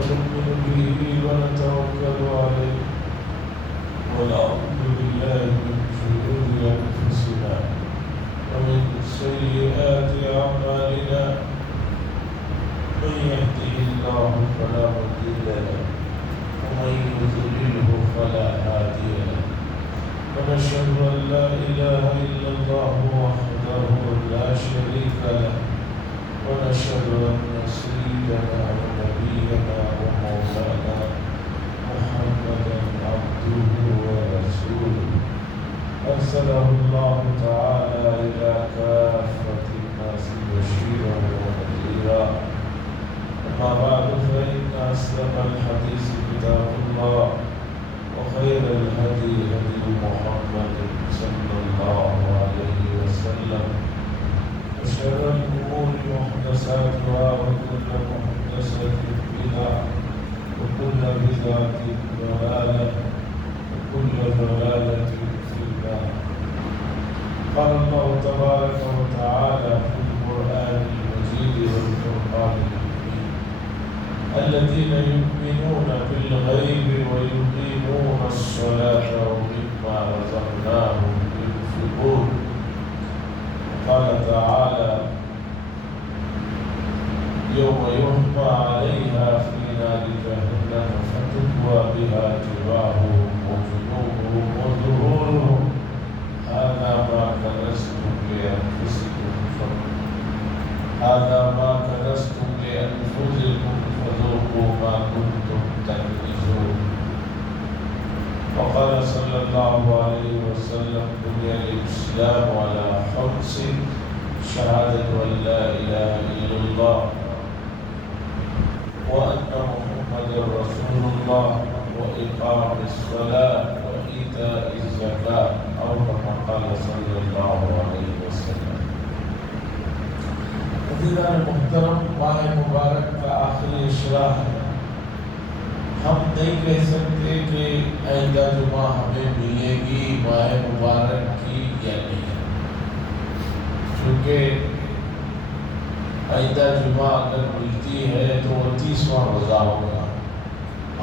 ونؤمن به ونتوكل عليه ونعوذ بالله من شرور أنفسنا ومن سيئات أعمالنا من يهده الله فلا مضل له ومن يضلله فلا هادي له ونشهد أن لا إله إلا الله وحده لا شريك له ونشهد أن سيدنا ونبينا ومولانا محمدا عبده ورسوله أرسله الله تعالى إلى كافة الناس بشيرا ونذيرا أما بعد فإن أصدق الحديث كتاب الله وخير الهدي هدي محمد صلى الله عليه وسلم وشر الأمور محدثاتها وكل محدثة بدعة وكل بدعة ضلالة وكل ضلالة في النار. قال الله تبارك وتعالى في القرآن المجيد والفرقان المبين الذين يؤمنون بالغيب ويقيمون الصلاة ومما رزقناهم ينفقون. قال تعالى يوم يحمى عليها في نار جهنم فتكوى بها جباههم وجنوبهم وظهورهم هذا ما كنزتم لأنفسكم فذوقوا ما كنتم تكنزون. وقال صلى الله عليه وسلم بني الإسلام على خمس شهادة أن لا إله إلا الله وأن محمدا رسول الله وإقام الصلاة وإيتاء الزكاة أو كما قال صلى الله عليه وسلم. عزیزان محترم، ماہ مبارک کا آخری اشرا ہے. ہم نہیں کہہ سکتے کہ آئندہ جمعہ ہمیں ملے گی ماہ مبارک کی یا نہیں، کیونکہ آئندہ جمعہ اگر ملتی ہے تو وہ 30واں روزہ ہوگا،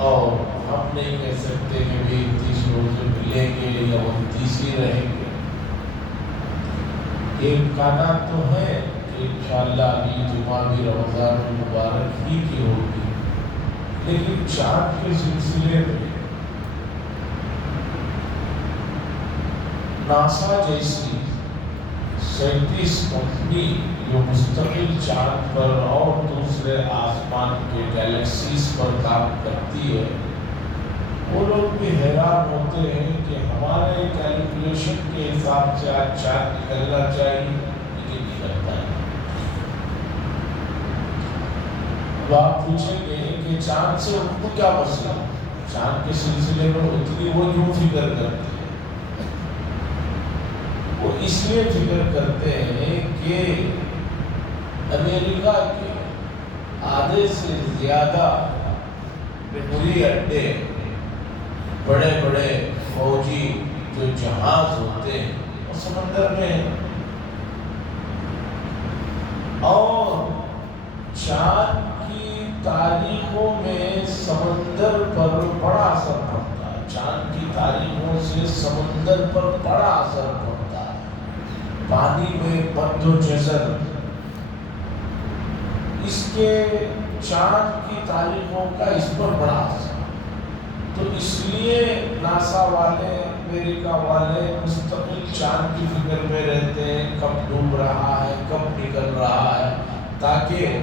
اور ہم نہیں کہہ سکتے کہ بھی 30 روزے ملیں گے یا 29 ہی رہیں گے. یہ امکانات تو ہیں کہ انشاءاللہ اگلی جمعہ بھی رمضان المبارک ہی کی ہوگی، لیکن چاند کے سلسلے میں ناسا جیسی 37 کمپنی جو مستقل چاند پر اور دوسرے آسمان کے گیلیکسیز پر کام کرتی ہے، وہ لوگ بھی حیران ہوتے ہیں کہ ہمارے کیلکولیشن کے حساب سے آج چاند نکلنا چاہیے لیکن نکلتا ہے. اب آپ پوچھیں گے کہ چاند سے ان کو کیا مسئلہ، چاند کے سلسلے میں اتنی وہ کیوں فکر کرتے ہیں؟ وہ اس لیے فکر کرتے ہیں کہ امریکہ کے آدھے سے زیادہ بحری اڈے، بڑے بڑے فوجی جو جہاز ہوتے ہیں وہ سمندر میں ہیں، اور چاند کی تاریخوں میں سمندر پر بڑا اثر پڑتا ہے. چاند کی تاریخوں سے سمندر پر بڑا اثر پڑتا ہے. پانی میں بند و جزر، اس کے چاند کی تاریخوں کا اس پر بڑا اثر. تو اس لیے ناسا والے، امریکہ والے مستقل چاند کی فکر میں رہتے ہیں، کب ڈوب رہا ہے، کب نکل رہا ہے، تاکہ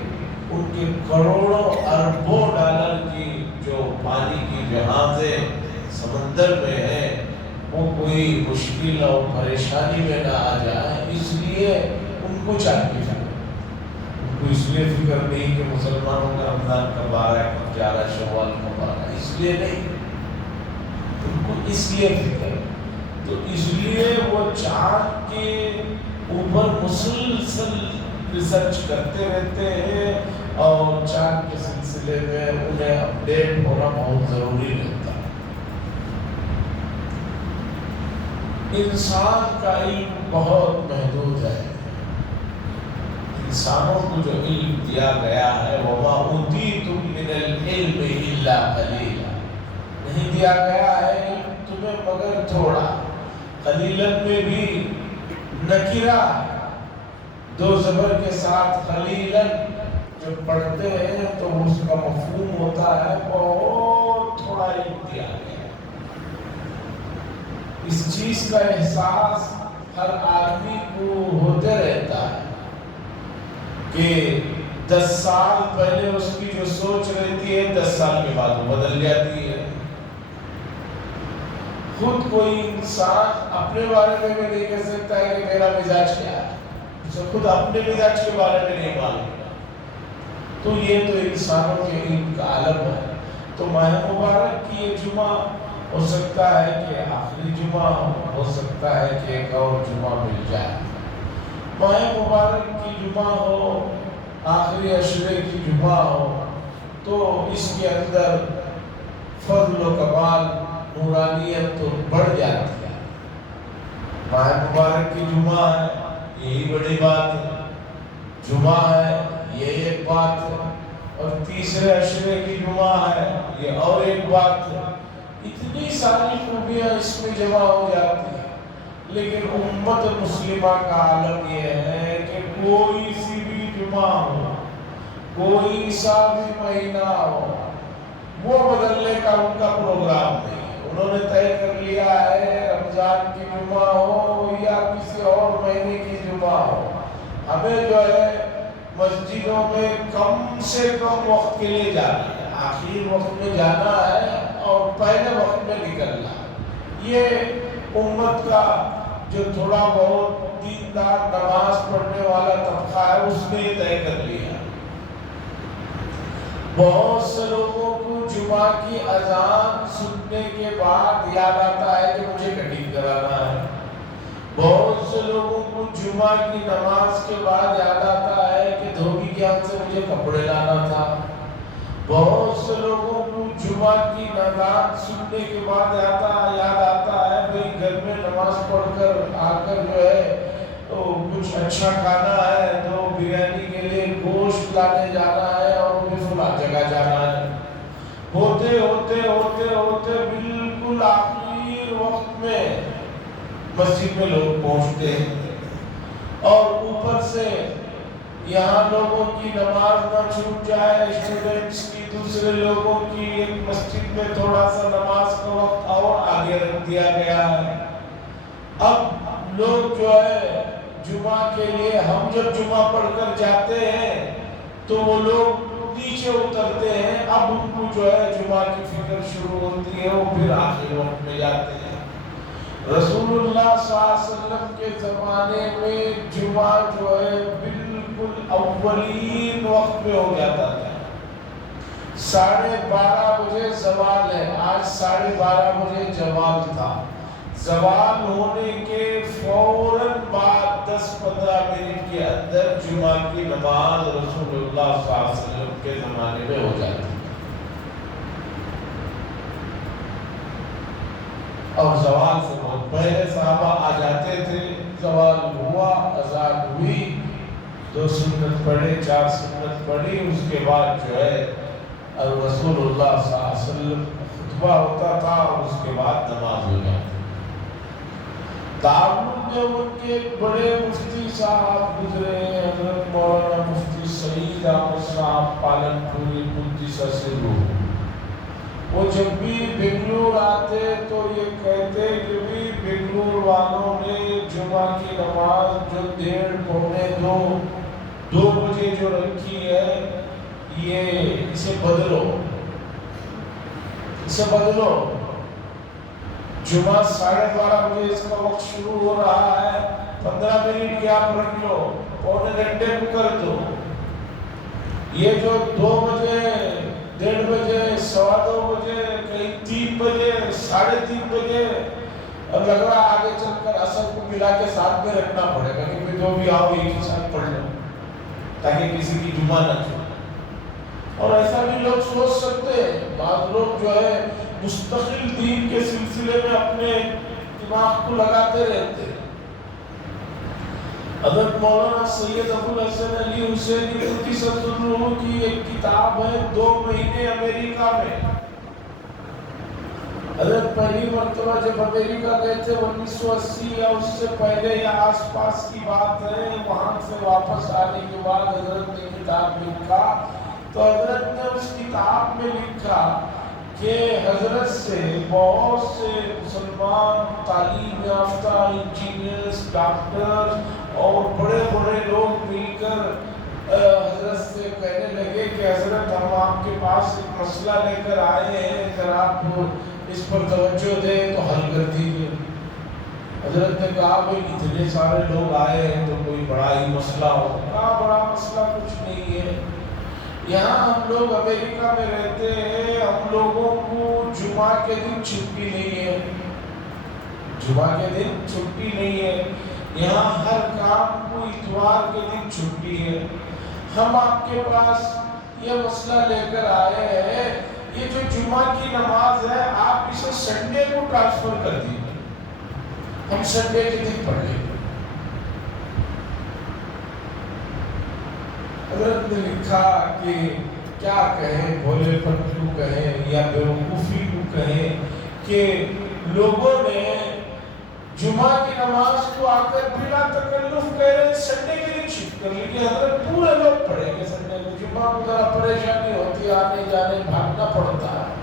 ان کے کروڑوں اربوں ڈالر کی جو پانی کی جہازیں سمندر میں ہیں وہ کوئی مشکل اور پریشانی میں نہ آ جائے. اس لیے ان کو چاند کی فکر، ان کو اس لیے فکر نہیں کہ مسلمانوں کا رمضان کب آ رہا ہے، کب جا رہا ہے، شوال کب آ رہا ہے، اس لیے نہیں، ان کو اس لیے فکر. تو اس لیے وہ چاند کے اوپر مسلسل ریسرچ کرتے رہتے ہیں، اور چاند کے سلسلے میں انہیں اپڈیٹ ہونا بہت ضروری رہتا ہے. انسان کا علم بہت محدود ہے. انسانوں کو جو علم دیا گیا ہے وَمَا أُوتِيتُم مِّنَ الْعِلْمِ الا قلیلا، نہیں دیا گیا ہے تمہیں مگر تھوڑا. قلیلاً میں بھی نکرہ دو زبر کے ساتھ قلیلاً جب پڑھتے ہیں تو اس کا مفہوم ہوتا ہے بہت تھوڑا علم دیا گیا. اس چیز کا احساس ہر آدمی کو ہوتے رہتا ہے کہ 10 سال پہلے اس کی جو سوچ رہتی ہے 10 سال کے بعد وہ بدل جاتی ہے. خود کوئی انسان اپنے بارے میں بھی نہیں کہہ سکتا ہے کہ میرا مزاج کیا ہے، اسے خود اپنے مزاج کے بارے میں نہیں معلوم. تو یہ تو انسانوں کے علم کا عالم ہے. تو ماہ مبارک کی یہ جمعہ ہو سکتا ہے کہ آخری جمعہ ہو سکتا ہے کہ ایک اور جمعہ مل جائے. ماہ مبارک کی جمعہ ہو، آخری عشرے کی جمعہ ہو، تو اس کے اندر فضل و کمال نورانیت تو بڑھ جاتی ہے. ماہ مبارک کی جمعہ ہے، یہی بڑی بات ہے. جمعہ ہے، یہ ایک بات ہے. اور تیسرے عشرے کی جمعہ ہے، یہ اور ایک بات ہے. اتنی ساری خوبیاں اس میں جمع ہو جاتی ہیں. لیکن امت مسلمہ کا عالم یہ ہے کہ کوئی سی بھی جمعہ ہو، کوئی سا بھی مہینہ ہو، وہ بدلنے کا ان کا پروگرام نہیں. انہوں نے طے کر لیا ہے رمضان کی جمعہ ہو یا کسی اور مہینے کی جمعہ ہو، ہمیں جو ہے مسجدوں میں کم سے کم وقت کے لیے جانا ہے، آخری وقت میں جانا ہے اور پہلے وقت میں نکلنا ہے. یہ امت کا جو تھوڑا بہت دیندار نماز پڑھنے والا طبقہ ہے اس نے یہ طے کر لیا. بہت سے لوگوں کو جمعہ کی اذان سننے کے بعد یاد آتا ہے کہ مجھے کٹنگ کرانا ہے. بہت سے لوگوں کو جمعہ کی نماز کے بعد یاد آتا ہے کہ دھوبی کے ہاتھ سے مجھے کپڑے لانا تھا. بہت سے لوگوں کو جمعہ کی نماز سننے کے بعد یاد آتا ہے بھئی گھر میں نماز پڑھ کر آ کر جو ہے تو کچھ اچھا کھانا ہے، تو بریانی کے لیے گوشت لانے جانا ہے اور بھی فلاں جگہ جانا ہے. ہوتے ہوتے ہوتے ہوتے بالکل آخر وقت میں مسجد میں لوگ پہنچتے ہیں اور اوپر سے یہاں لوگوں کی نماز نہ چھوٹ جائے، اسٹوڈنٹس کی، دوسرے لوگوں کی، ایک مسجد میں تھوڑا سا نماز کا وقت اور آگے رکھ دیا گیا ہے. اب لوگ جو ہے جمعہ کے لیے ہم جب جمعہ پڑھ کر جاتے ہیں تو وہ لوگ نیچے اترتے ہیں. اب ان کو جو ہے جمعہ کی فکر شروع ہوتی ہے، وہ پھر آخر وقت میں جاتے ہیں. رسول اللہ صلی اللہ علیہ وسلم کے زمانے میں جمعہ جو ہے بالکل اولین وقت میں ہو جاتا تھا. 12:30 بجے زوال ہے، آج 12:30 بجے زوال تھا. زوال ہونے کے فوراً بعد 10-15 منٹ کے اندر جمعہ کی نماز رسول اللہ صلی اللہ علیہ وسلم کے زمانے میں ہو جاتی. اور زوال سے بہت پہلے صحابہ آ جاتے تھے. زوال ہوا، اذان ہوئی، 2 سنت پڑھے، 4 سنت پڑھی، اس کے بعد جو ہے رسول اللہ صلی اللہ علیہ وسلم خطبہ ہوتا تھا اور اس کے بعد نماز ہو جاتی. دارالعلوم میں ان کے بڑے مفتی صاحب گزرے، حضرت مولانا مفتی سعید احمد صاحب پالنپوری قدس سرہ. وہ جب بھی بنگلور آتے تو یہ کہتے کہ بھی بنگلور والوں نے جمعہ کی نماز جو 1:30-2 بجے جو رکھی ہے، یہ اسے بدلو. جمعہ 12:30 بجے اس کا وقت شروع ہو رہا ہے، 15 منٹ گیپ رکھ لو، پونے گھنٹے کو کر دو. یہ جو 2 بجے، 1:30 بجے، 2:15 بجے، کہیں 3 بجے، 3:30 بجے، اور لگ رہا آگے چل کر اثر کو ملا کے ساتھ میں رکھنا پڑے گا کہ جو بھی آؤ ایک ہی ساتھ پڑھ لو تاکہ کسی کی جمعہ نہ چھوٹے. اور ایسا بھی لوگ سوچ سکتے ہیں. بعض لوگ جو ہے مستقل دین کے سلسلے میں اپنے دماغ کو لگاتے رہتے ہیں. حضرت مولانا سید ابوالحسن علی حسینی قدس سرہ کی ایک کتاب ہے 2 مہینے امریکہ میں. حضرت پہلی مرتبہ جب امریکہ گئے تھے 1980 یا اس سے پہلے یا آس پاس کی بات ہے، وہاں سے واپس آنے کے بعد حضرت نے کتاب لکھا. تو حضرت نے اس کتاب میں لکھا کہ حضرت سے بہت سے مسلمان تعلیم یافتہ انجینئرز، ڈاکٹرز اور بڑے بڑے لوگ مل کر حضرت سے کہنے لگے کہ حضرت ہم آپ کے پاس ایک مسئلہ لے کر آئے ہیں، اگر آپ اس پر توجہ دیں تو حل کر دیجیے. حضرت نے کہا بھئی اتنے سارے لوگ آئے ہیں تو کوئی بڑا ہی مسئلہ ہو. کہا بڑا مسئلہ کچھ نہیں ہے، یہاں ہم لوگ امریکہ میں رہتے ہیں، ہم لوگوں کو جمعہ کے دن چھٹی نہیں ہے. جمعہ کے دن چھٹی نہیں ہے، یہاں ہر کام کو اتوار کے دن چھٹی ہے. ہم آپ کے پاس یہ مسئلہ لے کر آئے ہیں، یہ جو جمعہ کی نماز ہے آپ اسے سنڈے کو ٹرانسفر کر دیجیے، ہم سنڈے کے دن پڑھ لیں گے. حضرت نے لکھا کہ کیا کہیں، بھولے پن کیوں کہیں یا بیوقوفی کیوں کہیں کہ لوگوں نے جمعہ کی نماز کو آ کر بلا تکلف کہہ رہے ہیں سنڈے کے دن شفٹ کر لیجیے. حضرت پورے لوگ پڑھیں گے سنڈے کو. جمعہ کو ذرا پریشانی ہوتی ہے، آنے جانے بھاگنا پڑتا ہے.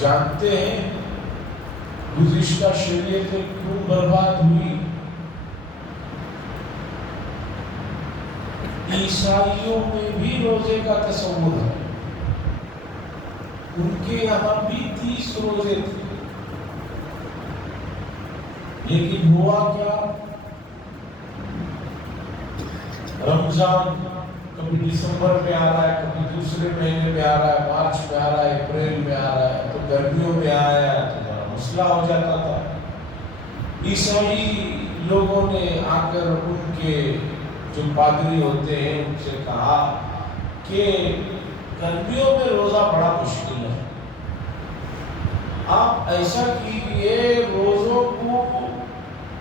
جانتے ہیں گزشتہ شریعتیں کیوں برباد ہوئی؟ عیسائیوں میں بھی روزے کا تصور ہے، ان کے یہاں بھی 30 روزے تھے، لیکن ہوا کیا؟ رمضان کبھی دسمبر میں آ رہا ہے، کبھی دوسرے مہینے میں آ رہا ہے، مارچ میں آ رہا ہے، اپریل میں آ رہا ہے، تو گرمیوں میں آیا ہے تو بڑا مسئلہ ہو جاتا تھا. عیسائی لوگوں نے آ کر ان کے جو پادری ہوتے ہیں ان سے کہا کہ گرمیوں میں روزہ بڑا مشکل ہے، آپ ایسا کیجئے روزوں کو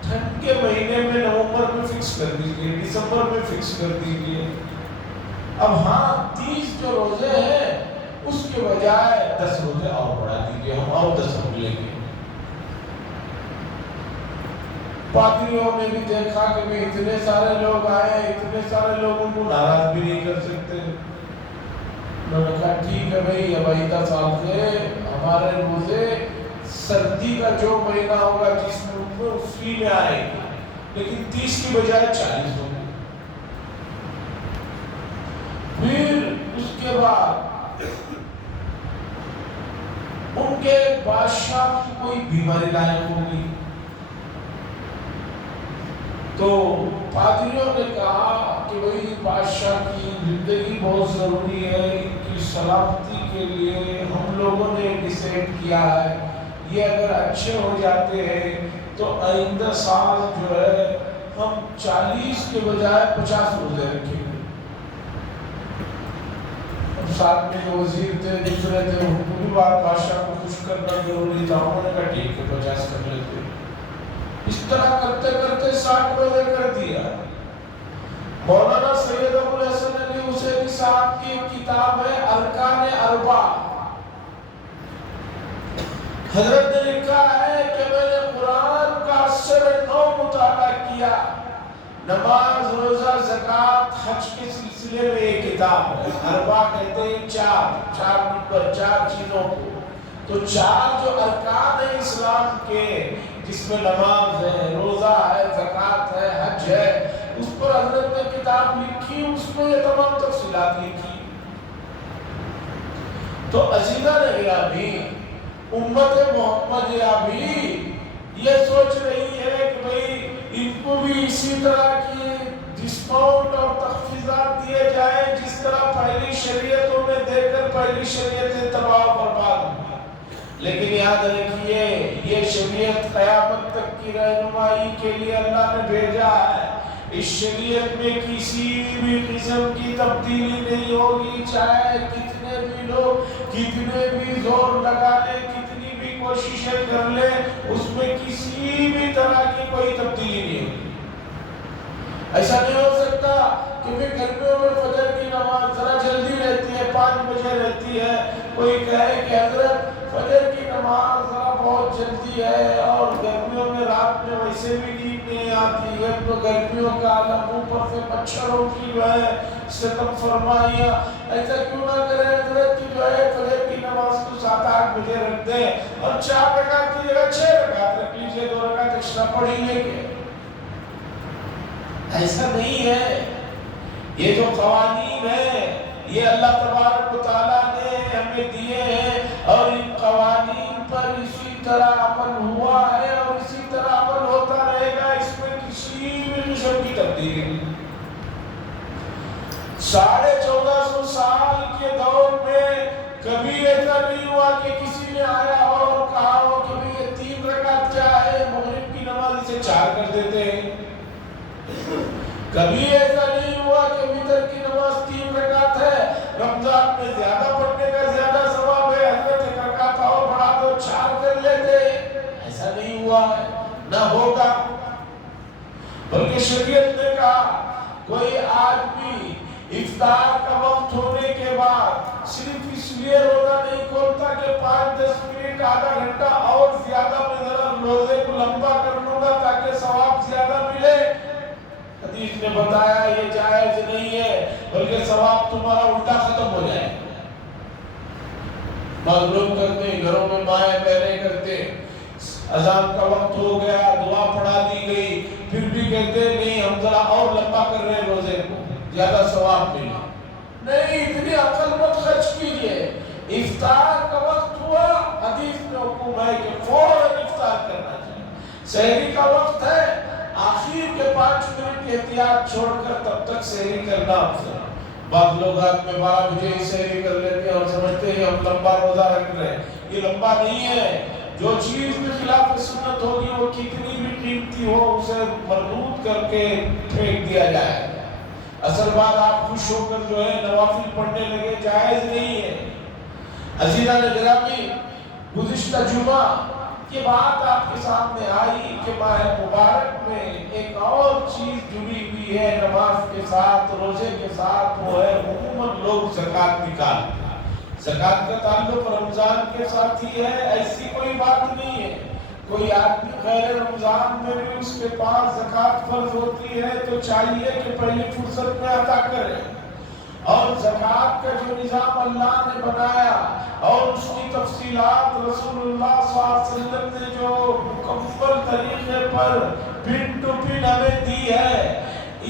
ٹھنڈ کے مہینے میں نومبر میں فکس کر دیجئے، دسمبر میں فکس کر دیجئے. اب ہاں 30 جو روزے ہیں اس کے بجائے 10 روزے اور بڑھا دیجئے، ہم اور 10 روزے لیں گے. پادریوں نے بھی دیکھا کہ بھی اتنے سارے لوگ آئے ہیں، اتنے سارے لوگوں کو ناراض بھی نہیں کر سکتے. انہوں نے کہا ٹھیک ہے بھائی، اب آئندہ سال سے ہمارے روزے سردی کا جو مہینہ ہوگا جس ملک میں اسی میں آئے گا، لیکن 30 کی بجائے 40 ہوں گے. پھر اس کے بعد ان کے بادشاہ کی کوئی بیماری لاحق ہوگی تو پادریوں نے کہا کہ بھئی بادشاہ کی زندگی بہت ضروری ہے، ان کی سلامتی کے لیے ہم لوگوں نے ڈیسائیڈ کیا ہے یہ اگر اچھے ہو جاتے ہیں تو آئندہ سال جو ہے ہم 40 کے بجائے 50 روزے رکھیں گے. اب ساتھ میں جو وزیر تھے دوسرے تھے ان کو بھی بادشاہ کو خوش کرنا ضروری تھا، انہوں نے کہا ٹھیک ہے 50 کر لیتے. اس طرح کرتے کرتے 60 روزے کر دیا. مولانا سید ابوالحسن علی حسینی صاحب کی ایک کتاب ہے ارکان اربع. حضرت نے لکھا ہے کہ میں نے قرآن کا 9 مطالعہ کیا، نماز، روزہ، زکوٰۃ، حج کے سلسلے میں ایک کتاب ہے. اربع کہتے ہیں چار چیزوں کو. تو 4 جو ارکان ہیں اسلام کے، جس میں نماز ہے، روزہ ہے، زکوٰۃ ہے، حج ہے، اس پر حضرت نے کتاب لکھی، اس میں یہ تمام تفصیلات لکھی. تو عزیزان گرامی، امت محمدیہ بھی یہ سوچ رہی ہے کہ بھئی ان کو بھی اسی طرح کی ڈسکاؤنٹ اور تخفیضات دیے جائیں جس طرح پہلی شریعتوں میں دے کر پہلی شریعتیں تباہ و برباد ہوئی. لیکن یاد رکھیے یہ شریعت قیامت تک کی رہنمائی کے لیے اللہ نے بھیجا ہے. اس شریعت میں کسی بھی قسم کی تبدیلی نہیں ہوگی، چاہے کتنے بھی لوگ کتنے بھی زور لگا لیں، کتنی بھی کوششیں کر لے اس میں کسی بھی طرح کی کوئی تبدیلی نہیں ہوگی۔ ایسا نہیں ہو سکتا کہ پھر گرمیوں میں فجر کی نماز ذرا جلدی رہتی ہے 5 بجے رہتی ہے، کوئی کہے کہ حضرت فجر کی نماز ذرا بہت جلدی ہے اور گرمیوں میں رات میں ویسے بھی نیند نہیں آتی ہے، تو گرمیوں کا عالم اوپر سے مچھروں کی جو ہے ستم فرمائیاں، ایسا کیوں نہ کرے حضرت کی جو ہے فجر کی نماز کو 7-8 بجے رکھ دیں اور 4 رکعت کی جگہ 6 رکعت رکھ لیجیے، 2 رکعت ایکسٹرا پڑھ ہی لیں گے۔ ایسا نہیں ہے۔ یہ جو قوانین ہیں یہ اللہ تبارک و تعالیٰ نے ہمیں دیے ہیں اور ان قوانین پر اسی طرح عمل ہوا ہے اور اسی طرح عمل ہوتا رہے گا، اس میں کسی بھی قسم کی تبدیلی نہیں۔ 1450 سال کے دور میں کبھی ایسا نہیں ہوا کہ کسی نے آیا اور کہا ہو کہ بھئی یہ 3 رکعت کیا ہے، مغرب کی نماز اسے 4 کر دیتے ہیں۔ کبھی ایسا نہیں ہوا کہ وتر کی نماز 3 رکعت ہے، رمضان میں زیادہ پڑھنے کا زیادہ ثواب ہے، حضرت 1 رکعت اور بڑھا دو 4 کر لیتے، ایسا نہیں ہوا ہے، نہ ہوگا۔ بلکہ شریعت نے کہا کوئی آدمی افطار کا وقت ہونے کے بعد صرف اس لیے روزہ نہیں کھولتا کہ 5-10 منٹ آدھا گھنٹہ اور زیادہ میں ذرا روزے کو لمبا کر لوں گا تاکہ ثواب زیادہ ملے، حدیث نے بتایا یہ جائز نہیں ہے، بلکہ ثواب تمہارا الٹا ختم ہو جائے۔ بعض لوگ کرتے ہیں گھروں میں مائیں بہنیں کرتے، اذان کا وقت ہو گیا دعا پڑھا دی گئی پھر بھی کہتے نہیں ہم ذرا اور لمبا کر رہے ہیں روزے کو زیادہ ثواب ملے۔ نہیں، اتنی عقل مت خرچ کیجیے۔ افطار کا وقت ہوا، حدیث میں حکم ہے کہ فوراً افطار کرنا چاہیے۔ سحری کا وقت ہے، آخر کے 5 منٹ احتیاط چھوڑ کر تب تک سحری کرنا افضل۔ بعض لوگ رات میں 12 بجے ہی سحری کر لیتے ہیں اور سمجھتے ہیں ہم لمبا روزہ رکھ رہے ہیں، یہ لمبا نہیں ہے۔ جو چیز بھی خلاف سنت ہوگی وہ کتنی بھی قیمتی ہو اسے مردود کر کے پھینک دیا جائے۔ اصل بات آپ خوش ہو کر جو ہے نوافل پڑھنے لگے، جائز نہیں ہے۔ عزیزان گرامی، گزشتہ جمعہ یہ بات آپ کے سامنے آئی کہ ماہ مبارک میں ایک اور چیز جڑی ہوئی ہے نماز کے ساتھ، روزے کے ساتھ، وہ ہے عموماً لوگ زکوٰۃ نکالتے ہیں۔ زکوٰۃ کا تعلق رمضان کے ساتھ ہی ہے، ایسی کوئی بات نہیں ہے۔ کوئی آدمی غیر رمضان میں بھی اس کے پاس زکوٰۃ فرض ہوتی ہے تو چاہیے کہ پہلی فرصت میں عطا کرے، اور زکوٰۃ کا جو نظام اللہ نے بنایا اور اس کی تفصیلات رسول اللہ صلی اللہ علیہ وسلم نے جو مکمل طریقے پر پن ٹو پن ہمیں دی ہے،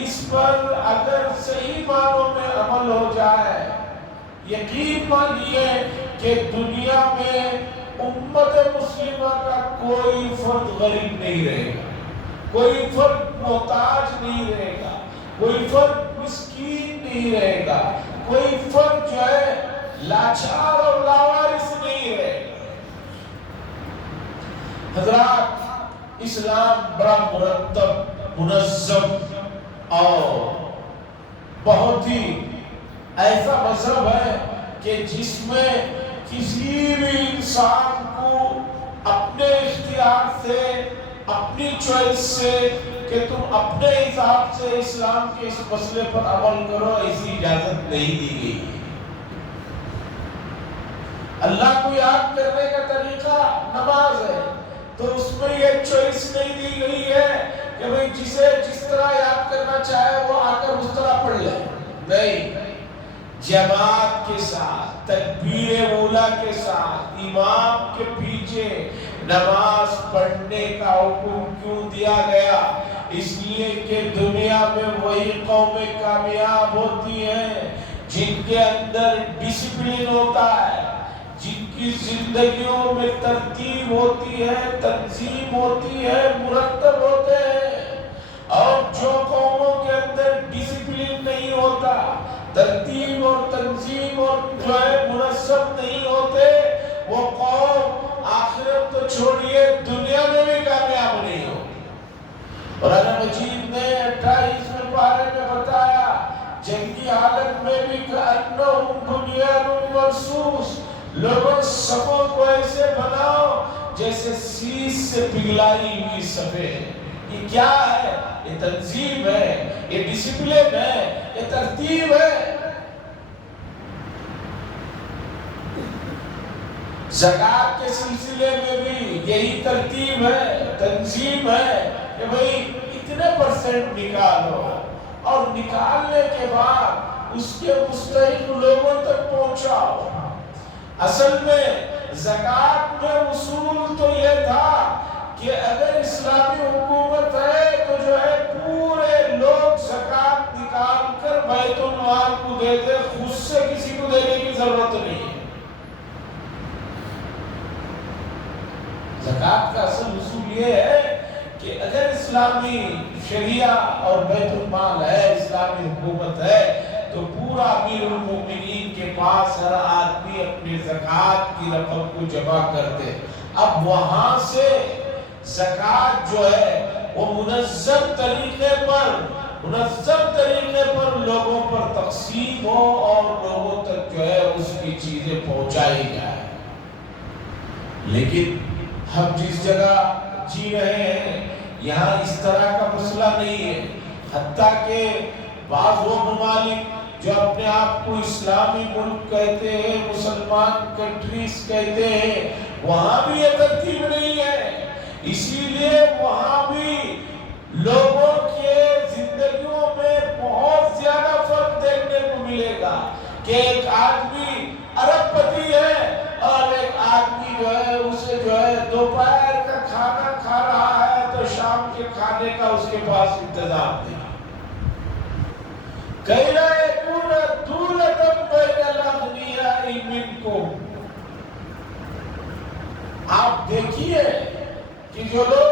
اس پر اگر صحیح معنوں میں عمل ہو جائے، یقین مانیے کہ دنیا میں امت مسلمہ کا کوئی فرد غریب نہیں رہے گا، کوئی فرد محتاج نہیں رہے گا، کوئی فرد مسکین نہیں رہے گا، کوئی فرد جو ہے لاچار اور لاوارث نہیں رہے گا۔ حضرات، اسلام بڑا مرتب، منظم اور بہت ہی ایسا مذہب ہے کہ جس میں کسی بھی انسان کو اپنے اختیار سے، اپنی چوائس سے کہ تم اپنے حساب سے اسلام کے اس مسئلے پر عمل کرو، ایسی اجازت نہیں دی گئی ہے۔ اللہ کو یاد کرنے کا طریقہ نماز ہے، تو اس میں یہ چوائس نہیں دی گئی ہے کہ بھئی جسے جس طرح یاد کرنا چاہے وہ آ کر اس طرح پڑھ لے۔ نہیں، جماعت کے ساتھ، تکبیر اولیٰ کے ساتھ، امام کے پیچھے نماز پڑھنے کا حکم کیوں دیا گیا؟ اس لیے کہ دنیا میں وہی قومیں کامیاب ہوتی ہیں جن کے اندر ڈسپلن ہوتا ہے، جن کی زندگیوں میں ترتیب ہوتی ہے، تنظیم ہوتی ہے، مرتب ہوتے ہیں۔ اور جو قوموں کے اندر ڈسپلن نہیں ہوتا، ترتیب اور تنظیم اور جو ہے منظم نہیں ہوتے، وہ قوم آخرت تو چھوڑیے دنیا میں بھی کامیاب نہیں ہوتی۔ قرآن مجید نے 28ویں پارے میں بتایا جنگی حالت میں بھی کأنہم بنیان مرصوص، لوگوں سبوں کو ایسے بناؤ جیسے سیس سے پگھلائی ہوئی سفید۔ یہ کیا ہے؟ یہ تنظیم ہے، یہ ڈسپلن ہے، یہ ترتیب ہے۔ زکوٰۃ کے سلسلے میں بھی یہی ترتیب ہے، تنظیم ہے کہ بھئی اتنے پرسنٹ نکالو، اور نکالنے کے بعد اس کے مستحق لوگوں تک پہنچاؤ۔ اصل میں زکوٰۃ میں اصول تو یہ تھا کہ اگر اسلامی حکومت ہے تو جو ہے پورے لوگ زکوٰۃ نکال کر بیت المال کو دے دے، خود سے کسی کو دینے کی ضرورت نہیں ہے۔ زکوٰۃ کا اصل اصول یہ ہے کہ اگر اسلامی شریعہ اور بیت المال ہے، اسلامی حکومت ہے، تو پورا امیر المومنین کے پاس ہر آدمی اپنے زکوٰۃ کی رقم کو جمع کرتے۔ اب وہاں سے زکوٰۃ جو ہے وہ منظم طریقے پر لوگوں پر تقسیم ہو اور لوگوں تک جو ہے اس کی چیزیں پہنچائی جائے۔ لیکن ہم جس جگہ جی رہے ہیں یہاں اس طرح کا مسئلہ نہیں ہے، حتیٰ کہ بعض وہ ممالک جو اپنے آپ کو اسلامی ملک کہتے ہیں، مسلمان کنٹریز کہتے ہیں، وہاں بھی یہ ترتیب نہیں ہے۔ اسی لیے وہاں بھی لوگوں کے زندگیوں میں بہت زیادہ فرق دیکھنے کو ملے گا کہ ایک آدمی ارب پتی ہے اور ایک آدمی جو ہے اسے جو ہے دوپہر کا کھانا کھا رہا ہے تو شام کے کھانے کا اس کے پاس انتظام نہیں۔ کَيْ لَا يَكُونَ دُولَةٌ بَيْنَ الْأَغْنِيَاءِ مِنْكُمْ۔ آپ دیکھیے کہ جو لوگ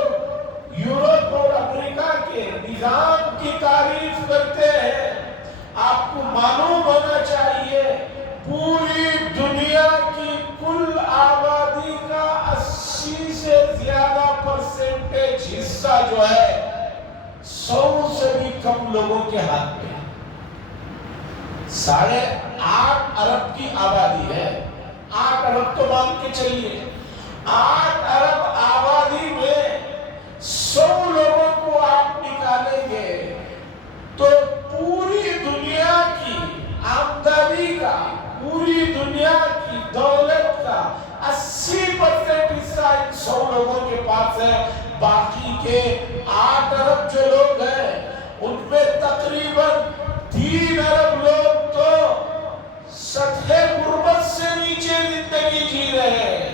یورپ اور امریکہ کے نظام کی تعریف کرتے ہیں، آپ کو معلوم ہونا چاہیے پوری دنیا کی کل آبادی کا 80 سے زیادہ پرسنٹیج حصہ جو ہے 100 سے بھی کم لوگوں کے ہاتھ میں ہے۔ 8.5 ارب کی آبادی ہے، 8 ارب تو مان کے چلیے، 8 ارب آبادی میں 100 لوگوں کو آپ نکالیں گے تو پوری دنیا کی آمدنی کا، پوری دنیا کی دولت کا 80% حصہ ان 100 لوگوں کے پاس ہے۔ باقی کے 8 ارب جو لوگ ہیں ان میں تقریباً 3 ارب لوگ تو سطح غربت سے نیچے زندگی جی رہے ہیں۔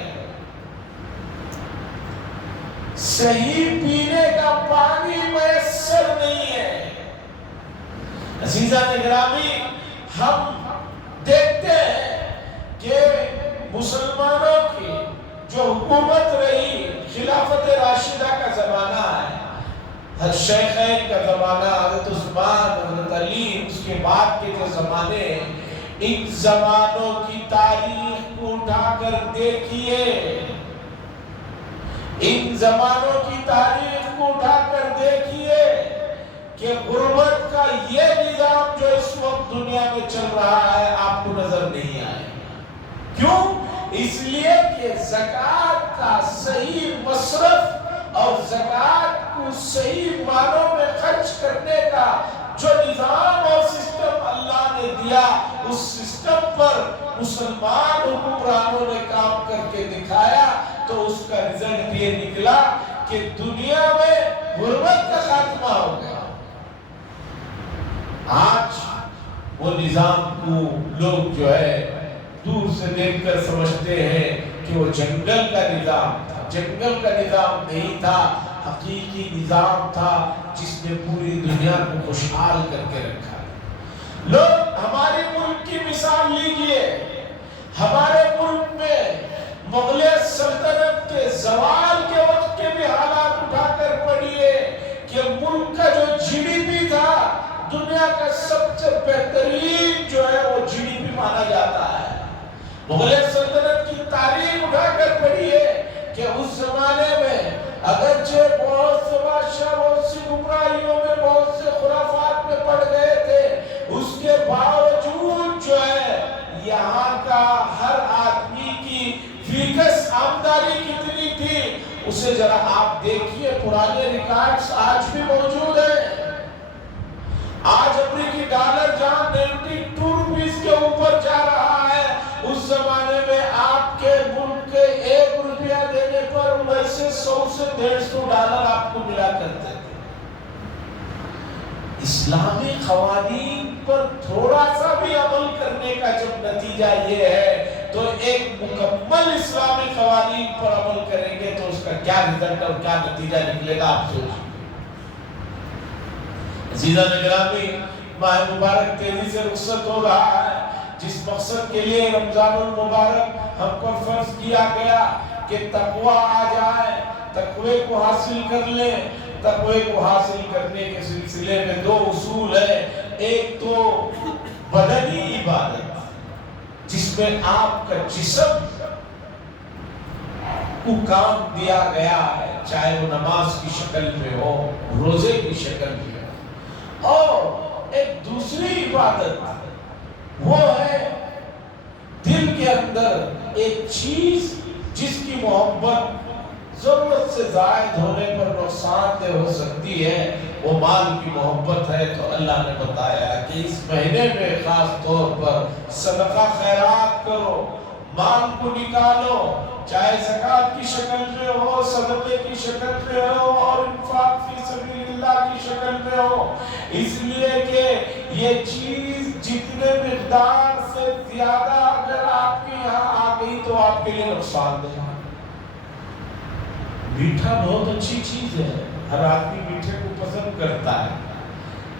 صحیح پینے کا پانی میسر نہیں ہے۔ عزیزان گرامی، ہم دیکھتے ہیں کہ مسلمانوں کی جو حکومت رہی، خلافت راشدہ کا زمانہ ہے، حضرت شیخین کا زمانہ، حضرت عثمان، حضرت علی، اس کے بعد کے جو زمانے ہیں، ان زمانوں کی تاریخ کو اٹھا کر دیکھیے، ان زمانوں کی تاریخ کو اٹھا کر دیکھیے کہ غربت کا یہ نظام جو اس وقت دنیا میں چل رہا ہے آپ کو نظر نہیں آئے۔ کیوں؟ اس لیے کہ زکوٰۃ کا صحیح مصرف اور زکوٰۃ کو صحیح معنوں میں خرچ کرنے کا جو نظام اور سسٹم اللہ نے دیا، اس سسٹم پر مسلمان حکمرانوں نے کام کر کے دکھایا تو اس کا رزلٹ یہ نکلا کہ دنیا میں غربت کا خاتمہ ہو گیا۔ آج وہ نظام کو لوگ جو ہے دور سے دیکھ کر سمجھتے ہیں کہ وہ جنگل کا نظام تھا۔ جنگل کا نظام نہیں تھا، حقیقی نظام تھا جس نے پوری دنیا کو خوشحال کر کے رکھا۔ لوگ ہمارے ملک کی مثال لیجئے، ہمارے ملک میں مغلیہ سلطنت کے زوال کے وقت کے بھی حالات اٹھا کر پڑھیے کہ ملک کا جو جی ڈی پی تھا دنیا کا سب سے بہترین جو ہے وہ جی ڈی پی مانا جاتا ہے۔ مغلیہ سلطنت کی تاریخ اٹھا کر پڑھیے کہ اس زمانے میں اگرچہ بہت سے بادشاہ بہت سی گمراہیوں میں بہت سے خرافات میں پڑ گئے تھے، اس کے باوجود جو ہے یہاں کا ہر آدمی کی فیکس آمدنی کتنی تھی؟ تھی اسے ذرا آپ دیکھیے، پرانے ریکارڈز آج بھی موجود ہیں۔ آج امریکی ڈالر جہاں 92 روپیز کے اوپر جا رہا ہے، اس زمانے میں آپ کے ملک کے 1 روپیہ دینے پر ویسے 100 سے 150 ڈالر آپ کو ملا کرتے تھے۔ اسلامی قوانین پر تھوڑا سا بھی عمل کرنے کا جب نتیجہ یہ ہے تو ایک مکمل اسلامی قوانین پر عمل کریں گے تو اس کا کیا رزلٹ اور کیا نتیجہ نکلے گا آپ سوچیں۔ عزیزان گرامی، ماہ مبارک تیزی سے رخصت ہو رہا ہے، جس مقصد کے لیے رمضان المبارک ہم پر فرض کیا گیا کہ تقوی آ جائے، تقوی کو حاصل کر لیں۔ تقوی کو حاصل کرنے کے سلسلے میں 2 اصول ہیں۔ ایک تو بدنی عبادت جس میں آپ کا جسم کو کام دیا گیا ہے، چاہے وہ نماز کی شکل میں ہو، روزے کی شکل میں ہو، اور ایک دوسری عبادت وہ ہے دل کے اندر ایک چیز جس کی محبت ضرورت سے زائد ہونے پر نقصان دہ ہو سکتی ہے، وہ مال کی محبت ہے۔ تو اللہ نے بتایا کہ اس مہینے میں خاص طور پر صدقہ خیرات کرو، مال کو نکالو، چاہے زکوٰۃ کی شکل میں ہو، صدقے کی شکل میں ہو، اور انفاق فی سبیل اللہ کی شکل میں ہو، اس لیے کہ یہ چیز جتنے مقدار سے زیادہ اگر آپ کے یہاں آ گئی تو آپ کے لیے نقصان دہ ہے۔ میٹھا بہت اچھی چیز ہے، ہر آدمی میٹھے کو پسند کرتا ہے،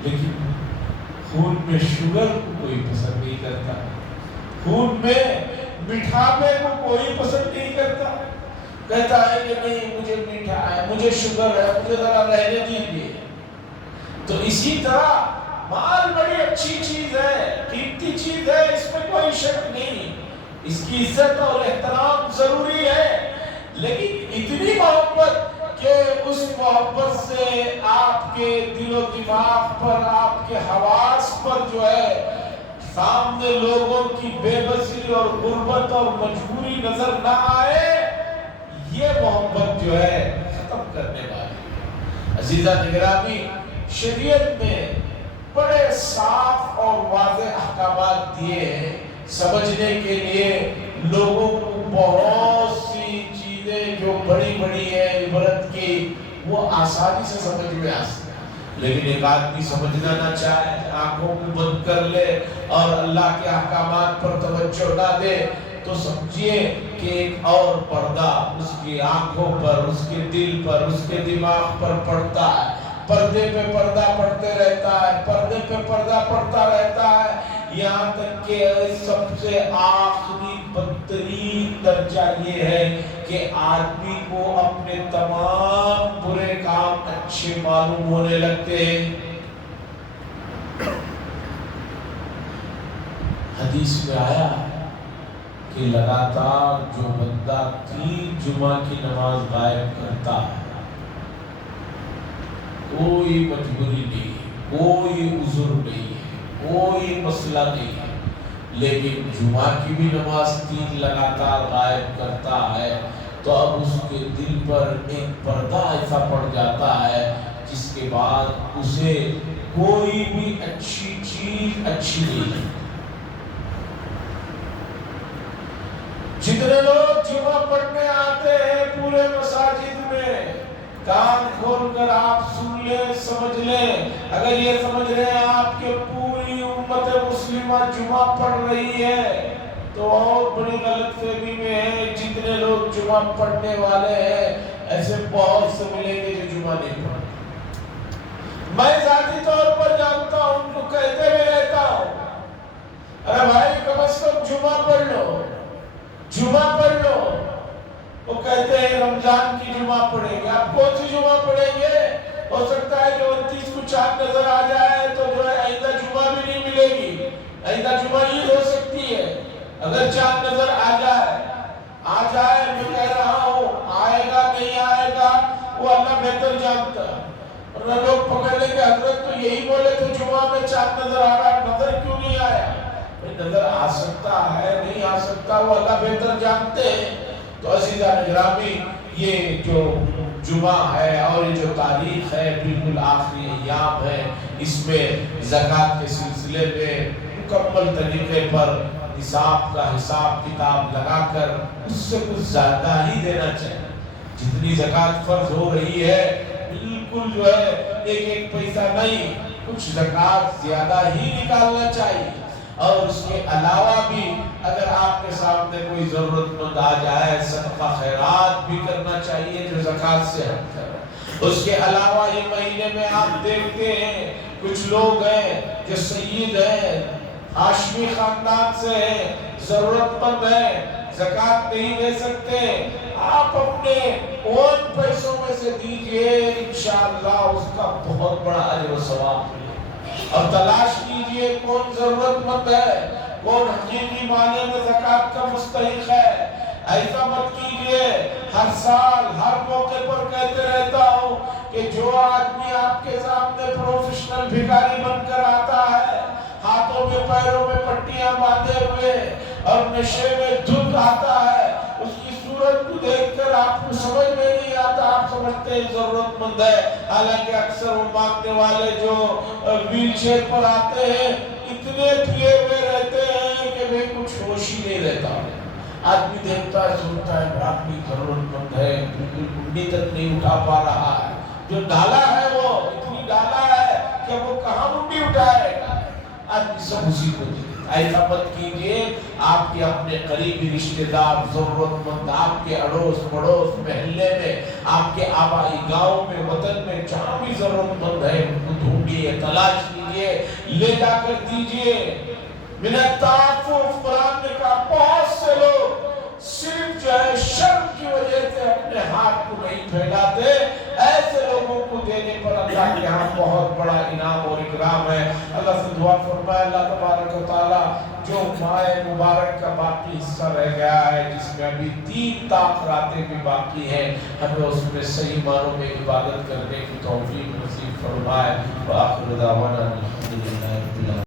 لیکن خون میں شوگر کو کوئی پسند نہیں کرتا، خون میں مٹھاپے کو کوئی پسند نہیں کرتا، کہتا ہے کہ نہیں مجھے میٹھا ہے، مجھے شوگر ہے، مجھے ذرا رہنے دیجیے۔ تو اسی طرح مال بڑی اچھی چیز ہے، قیمتی چیز ہے، اس میں کوئی شک نہیں، اس کی عزت اور احترام ضروری ہے، لیکن اتنی محبت کہ اس محبت سے آپ کے دل و دماغ پر، آپ کے حواس پر جو ہے سامنے لوگوں کی بے بسی اور غربت اور مجبوری نظر نہ آئے، یہ محبت جو ہے ختم کرنے والی۔ عزیزان گرامی، شریعت میں بڑے صاف اور واضح احکامات دیے ہیں، سمجھنے کے لیے لوگوں کو بہت سی چیزیں جو بڑی بڑی ہیں عبرت کی وہ آسانی سے سمجھ میں آ سکتے ہیں، لیکن ایک آدمی سمجھنا نہ چاہے، آنکھوں کو بند کر لے اور اللہ کے احکامات پر توجہ نہ دے تو سمجھیے کہ ایک اور پردہ اس کی آنکھوں پر، اس کے دل پر، اس کے دماغ پر پڑتا ہے، پردے پہ پردہ پڑتے رہتا ہے، پردے پہ پردہ پڑتا رہتا ہے، یہاں تک کہ سب سے آخری بدترین درجہ یہ ہے کہ آدمی کو اپنے تمام برے کام اچھے معلوم ہونے لگتے ہیں۔ حدیث میں آیا کہ لگاتار جو بندہ 3 جمعہ کی نماز غائب کرتا ہے، کوئی مجبوری نہیں، کوئی عذر نہیں ہے، کوئی مسئلہ نہیں ہے، لیکن جمعہ کی بھی نماز 3 لگاتار غائب کرتا ہے تو اب اس کے دل پر ایک پردہ ایسا پڑ جاتا ہے جس کے بعد اسے کوئی بھی اچھی چیز اچھی نہیں لگتی۔ جتنے لوگ جمعہ پڑھنے آتے ہیں پورے مساجد میں، کان کھول کر آپ سن لیں، سمجھ لیں، اگر یہ سمجھ رہے ہیں آپ کے پوری امت مسلمہ جمعہ پڑھ رہی ہے تو بہت بڑی غلط فہمی میں ہے۔ جتنے لوگ جمعہ پڑھنے والے ہیں ایسے بہت سے ملیں گے جو جمعہ نہیں پڑھتے۔ میں ذاتی طور پر جانتا ہوں، ان کو کہتے ہوئے رہتا ہوں، ارے بھائی کم از کم جمعہ پڑھ لو، جمعہ پڑھ لو۔ وہ کہتے ہیں رمضان کی جمعہ پڑھیں گے۔ آپ کون سی جمعہ پڑھیں گے؟ ہو سکتا ہے کہ 29 کو چاند نظر آ جائے تو جو ہے آئندہ جمعہ بھی نہیں ملے گی، آئندہ جمعہ عید ہو سکتی ہے۔ اگر چاند نظر آ جائے میں کہہ رہا ہوں، آئے گا نہیں آئے گا وہ اللہ بہتر جانتا ہے، ورنہ لوگ پکڑ لیں گے حضرت تو یہی بولے تو جمعہ میں چاند نظر آ رہا ہے، نظر کیوں نہیں آیا؟ نظر آ سکتا ہے، نہیں آ سکتا، وہ اللہ بہتر جانتے ہیں۔ تو عزیزان گرامی، یہ جو جمعہ ہے اور یہ جو تاریخ ہے بالکل آخری ایام ہے، اس میں زکوٰۃ کے سلسلے میں مکمل طریقے پر نصاب کا حساب کتاب لگا کر اس سے کچھ زیادہ ہی دینا چاہیے۔ جتنی زکوٰۃ فرض ہو رہی ہے بالکل جو ہے ایک ایک پیسہ نہیں، کچھ زکوٰۃ زیادہ ہی نکالنا چاہیے۔ اور اس کے علاوہ بھی اگر آپ کے سامنے کوئی ضرورت مند آ جائے صدقہ خیرات بھی کرنا چاہیے جو زکوٰۃ سے ہٹ کر۔ اس کے علاوہ یہ مہینے میں آپ دیکھتے ہیں کچھ لوگ ہیں جو سید ہیں، ہاشمی خاندان سے ہیں، ضرورت مند ہیں، زکوٰۃ نہیں دے سکتے، آپ اپنے ان پیسوں میں سے دیجئے، انشاءاللہ اس کا بہت بڑا اجر و ثواب ہے۔ اور تلاش کیجئے کون ضرورت مند ہے، کون حقیقی معنی میں زکوٰۃ کا مستحق ہے۔ ایسا مت کیجئے، ہر سال ہر موقع پر کہتے رہتا ہوں کہ جو آدمی آپ کے سامنے پروفیشنل بھکاری بن کر آتا ہے، ہاتھوں میں پیروں میں پٹیاں باندھے ہوئے اور نشے میں دھت آتا ہے، اس کی صورت کو دیکھ کر آپ کو سمجھ میں نہیں آتا، آپ سمجھتے ہیں ضرورت مند ہے، حالانکہ اکثر وہ مانگنے والے جو ویل چیئر پر آتے ہیں اتنے پیے ہوئے رہتے ہیں کہ وہ کچھ ہوش ہی نہیں رہتا۔ آدمی دیکھتا ہے سنتا ہے آدمی ضرورت مند ہے، بالکل کنڈی تک نہیں اٹھا پا رہا ہے، جو ڈالا ہے وہ اتنی ڈالا ہے کہ وہ کہاں منڈی اٹھائے گا، آدمی سب اسی کو دیکھتا۔ ایسا مت کیجئے، آپ کے اپنے قریبی رشتہ دار ضرورت مند، آپ کے اڑوس پڑوس محلے میں، آپ کے آبائی گاؤں میں وطن میں جہاں بھی ضرورت مند ہے ان کو ڈھونڈیے، تلاش کیجئے، لے جا کر دیجئے۔ من التعفف، قرآن نے کہا بہت سے لوگ صرف جو ہے شرم کی وجہ سے اپنے ہاتھ کو نہیں پھیلاتے، ایسے لوگوں کو دینے پر اللہ کے ہاں بہت بڑا انعام اور اکرام ہے۔ اللہ سے دعا فرمائے اللہ تبارک و تعالی جو ماہ مبارک کا باقی حصہ رہ گیا ہے جس میں ابھی 3 تاخراتیں بھی باقی ہیں، ہمیں اس میں صحیح معنوں میں عبادت کرنے کی توفیق نصیب فرمائے۔ وآخر دعوانا الحمدللہ رب العالمین۔